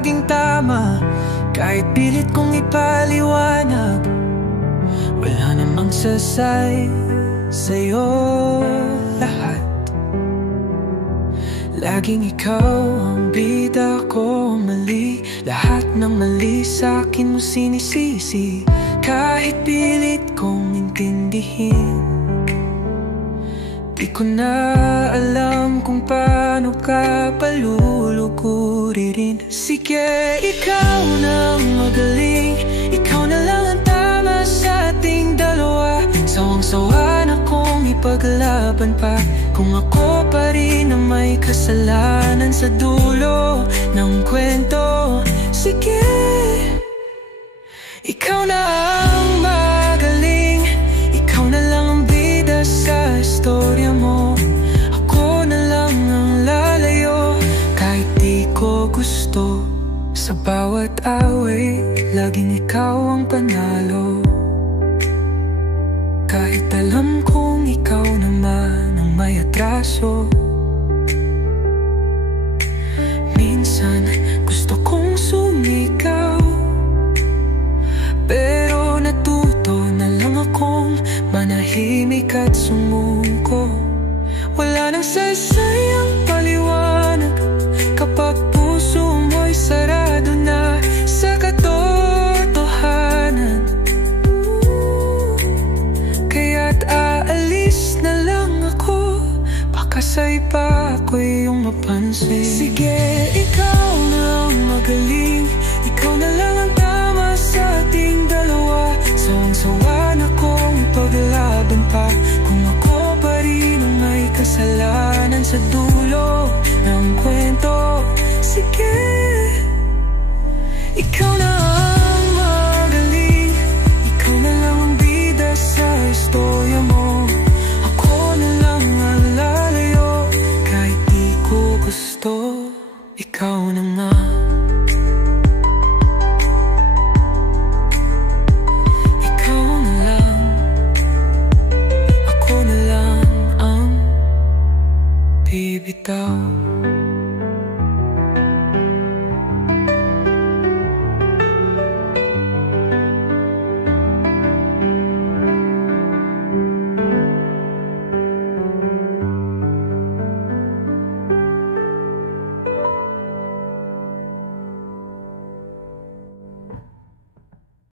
laging tama. Kahit pilit kong ipaliwanag, wala namang sasay sa'yo lahat. Laging ikaw ang bida ko, mali. Lahat ng mali sa'kin mo sinisisi. Kahit pilit kong intindihin, di ko na alam kung paano ka palulugurin. Sige, ikaw na ang magaling, ikaw na lang ang tama sa ating dalawa. Sawang-sawa na kong ipaglaban pa, kung ako pa rin ang may kasalanan sa dulo ng kwento. Sige, ikaw na ang magaling, ikaw na lang ang bida sa istorya mo. Ako na lang ang lalayo kahit di ko gusto. Sa bawat away, laging ikaw ang panalo. Kahit alam kong ikaw naman ang may atraso. Minsan gusto kong sumigaw, pero natuto na lang akong manahimik at sumuko. Wala nang sasayang paliwanag kapag puso mo'y sarado na sa katotohanan. Kaya't aalis na lang ako, baka sa iba ako iyong mapansin. Sige, ikaw na ang magaling, ikaw na lang ang tama sa ating dalawa. Sawang-sawa na kong ipaglaban pa, kung ako pa rin ang may kasalanan sa dulo ng kwento. Sige, ikaw na ang magaling, ikaw na lang ang bida sa istorya mo. Ako na lang ang lalayo kahit di ko gusto. Ikaw na nga. Ikaw na lang, ako na lang ang bibitaw.